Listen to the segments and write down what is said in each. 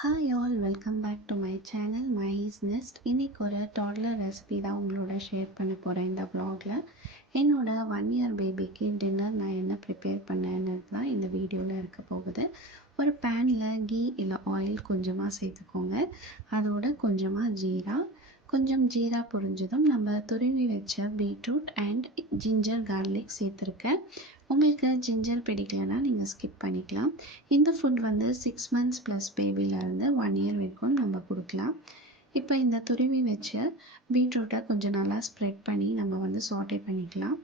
Hi all welcome back to my channel மைஸ் நெஸ்ட். இன்றைக்கி ஒரு டாட்லர் ரெசிபி தான் உங்களோட ஷேர் பண்ண போகிறேன். இந்த வ்ளாகில் என்னோட 1 இயர் பேபிக்கு டின்னர் நான் என்ன ப்ரிப்பேர் பண்ணேன்னு தான் இந்த வீடியோவில் இருக்க போகுது. ஒரு பேனில் கீ இல்லை ஆயில் கொஞ்சமாக சேர்த்துக்கோங்க. அதோட கொஞ்சமாக கொஞ்சம் ஜீரா பொரிஞ்சதும் நம்ம துருவி வச்ச பீட்ரூட் அண்ட் ஜிஞ்சர் கார்லிக் சேர்த்துருக்கேன். உங்களுக்கு ஜிஞ்சர் பிடிக்கலைன்னா நீங்கள் ஸ்கிப் பண்ணிக்கலாம். இந்த ஃபுட் வந்து 6 months ப்ளஸ் பேபிலேருந்து 1 இயர் வரைக்கும் நம்ம கொடுக்கலாம். இப்போ இந்த துருவி வச்ச பீட்ரூட்டை கொஞ்சம் நல்லா ஸ்ப்ரெட் பண்ணி நம்ம வந்து சாட்டே பண்ணிக்கலாம்.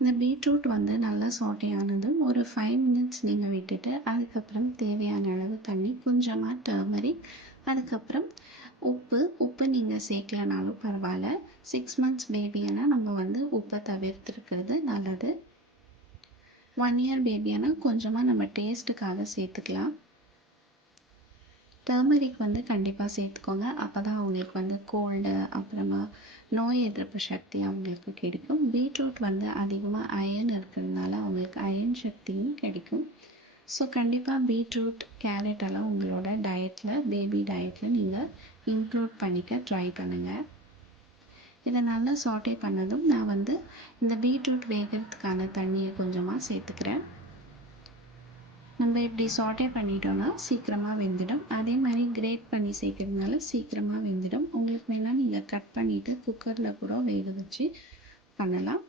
இந்த பீட்ரூட் வந்து நல்லா சாட்டே ஆனதும் ஒரு 5 minutes நீங்கள் விட்டுட்டு அதுக்கப்புறம் தேவையான அளவு தண்ணி, கொஞ்சமாக டர்மரிக், அதுக்கப்புறம் உப்பு நீங்கள் சேர்க்கலனாலும் பரவாயில்ல. 6 months பேபியானால் நம்ம வந்து உப்பை தவிர்த்துருக்கிறது நல்லது. 1 இயர் பேபியானால் கொஞ்சமாக நம்ம டேஸ்ட்டுக்காக சேர்த்துக்கலாம். டர்மரிக் வந்து கண்டிப்பாக சேர்த்துக்கோங்க. அப்போ தான் அவங்களுக்கு வந்து கோல்டு, அப்புறமா நோய் எதிர்ப்பு சக்தி அவங்களுக்கு கிடைக்கும். பீட்ரூட் வந்து அதிகமாக அயர்ன் இருக்கிறதுனால அவங்களுக்கு அயர்ன் சக்தியும் கிடைக்கும். ஸோ கண்டிப்பாக பீட்ரூட், கேரட் எல்லாம் உங்களோட டயட்டில், பேபி டயட்டில் நீங்கள் இன்க்ளூட் பண்ணிக்க ட்ரை பண்ணுங்கள். இதை நல்லா சாட்டே பண்ணதும் நான் வந்து இந்த பீட்ரூட் வேகிறதுக்கான தண்ணியை கொஞ்சமாக சேர்த்துக்கிறேன். நம்ம இப்படி சாட்டே பண்ணிட்டோம்னா சீக்கிரமாக வெந்துடும். அதே மாதிரி கிரேட் பண்ணி சேர்க்கறதுனால சீக்கிரமாக வெந்துடும். உங்களுக்கு வேணால் நீங்கள் கட் பண்ணிவிட்டு குக்கரில் கூட வேக வச்சு பண்ணலாம்.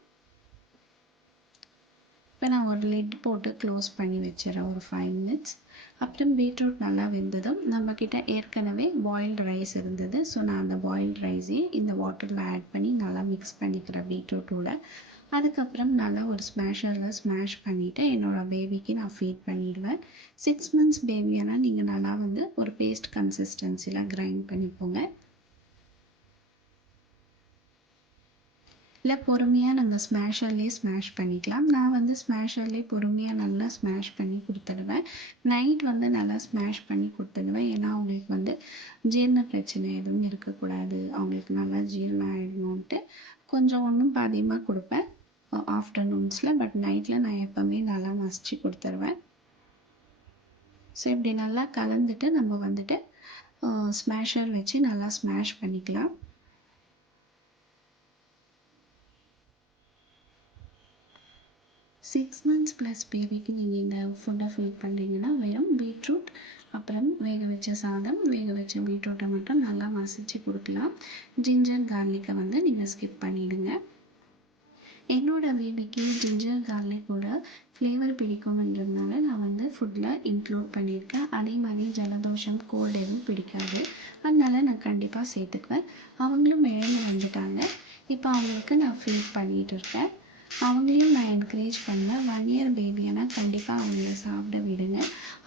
இப்போ நான் ஒரு லிட் போட்டு க்ளோஸ் பண்ணி வச்சிடறேன் ஒரு 5 minutes. அப்புறம் பீட்ரூட் நல்லா வெந்ததும் நம்மக்கிட்ட ஏற்கனவே பாயில்டு ரைஸ் இருந்தது. ஸோ நான் அந்த பாயில்டு ரைஸையும் இந்த வாட்டரில் ஆட் பண்ணி நல்லா மிக்ஸ் பண்ணிக்கிறேன் பீட்ரூட்டோட. அதுக்கப்புறம் நல்லா ஒரு ஸ்மாஷரில் ஸ்மாஷ் பண்ணிவிட்டு என்னோடய பேபிக்கு நான் ஃபீட் பண்ணிவிடுவேன். 6 months பேபியானால் நீங்கள் நல்லா வந்து ஒரு பேஸ்ட் கன்சிஸ்டன்சியில் கிரைண்ட் பண்ணிப்போங்க. இல்லை பொறுமையாக நாங்கள் ஸ்மாஷர்லேயே ஸ்மாஷ் பண்ணிக்கலாம். நான் வந்து ஸ்மாஷர்லேயே பொறுமையாக நல்லா ஸ்மாஷ் பண்ணி கொடுத்துடுவேன். நைட் வந்து நல்லா ஸ்மாஷ் பண்ணி கொடுத்துடுவேன். ஏன்னா அவங்களுக்கு வந்து ஜீரண பிரச்சனை எதுவும் இருக்கக்கூடாது, அவங்களுக்கு நல்லா ஜீரணம் ஆகிடணுன்ட்டு கொஞ்சம் ஒன்றும் பாதியமாக கொடுப்பேன் ஆஃப்டர்நூன்ஸில். பட் நைட்டில் நான் எப்போவுமே நல்லா மசிச்சு கொடுத்துருவேன். ஸோ இப்படி நல்லா கலந்துட்டு நம்ம வந்துட்டு ஸ்மாஷர் வச்சு நல்லா ஸ்மாஷ் பண்ணிக்கலாம். சிக்ஸ் மந்த்ஸ் ப்ளஸ் பேபிக்கு நீங்கள் இந்த ஃபுட்டை ஃபீட் பண்ணுறீங்கன்னா வெறும் பீட்ரூட், அப்புறம் வேக வச்ச சாதம், வேக வச்ச பீட்ரூட்டை மட்டும் நல்லா மசிச்சு கொடுக்கலாம். ஜிஞ்சர் கார்லிக்கை வந்து நீங்கள் ஸ்கிப் பண்ணிவிடுங்க. என்னோடய பேபிக்கு ஜிஞ்சர் கார்லிக்கோட ஃப்ளேவர் பிடிக்கும்ன்றதுனால நான் வந்து ஃபுட்டில் இன்க்ளூட் பண்ணியிருக்கேன். அதே மாதிரி ஜலதோஷம், கோல்டு எதுவும் பிடிக்காது, அதனால் நான் கண்டிப்பாக சேர்த்துக்குவேன். அவங்களும் எழுந்து வந்துட்டாங்க. இப்போ அவங்களுக்கு நான் ஃபீட் பண்ணிகிட்டு இருக்கேன். அவங்களையும் நான் என்கரேஜ் பண்ணேன். 1 இயர் பேபியானால் கண்டிப்பாக அவங்கள சாப்பிட விடுங்க.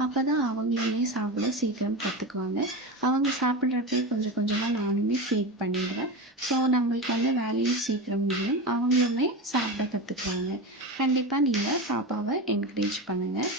அப்போ தான் அவங்களுமே சாப்பிட சீக்கிரம் கற்றுக்குவாங்க. அவங்க சாப்பிட்றப்பே கொஞ்சம் கொஞ்சமாக நானுமே ஃபீட் பண்ணிவிடுவேன். ஸோ நம்மளுக்கு வந்து வேலையும் சீக்கிரம் முடியும், அவங்களுமே சாப்பிட கற்றுக்குவாங்க. கண்டிப்பாக நீங்கள் பாப்பாவை என்கரேஜ் பண்ணுங்கள்.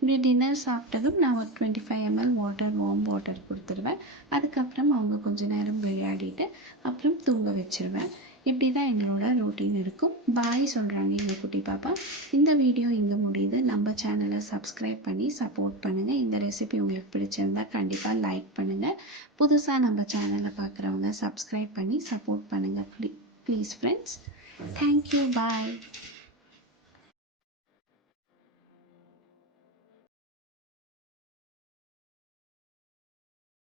இப்படி டின்னர் சாப்பிட்டதும் நான் ஒரு 25 ml வாட்டர், வார்ம் வாட்டர் கொடுத்துருவேன். அதுக்கப்புறம் அவங்க கொஞ்சம் நேரம் விளையாடிட்டு அப்புறம் தூங்க வச்சுருவேன். இப்படி தான் எங்களோட ரொட்டீன் இருக்கும். பாய் சொல்கிறாங்க எங்கள் குட்டி பாப்பா. இந்த வீடியோ இங்கே முடியுது. நம்ம சேனலை சப்ஸ்கிரைப் பண்ணி சப்போர்ட் பண்ணுங்கள். இந்த ரெசிபி உங்களுக்கு பிடிச்சிருந்தா கண்டிப்பாக லைக் பண்ணுங்கள். புதுசாக நம்ம சேனலை பார்க்குறவங்க சப்ஸ்கிரைப் பண்ணி சப்போர்ட் பண்ணுங்கள் ப்ளீஸ் ஃப்ரெண்ட்ஸ். Thank you, bye.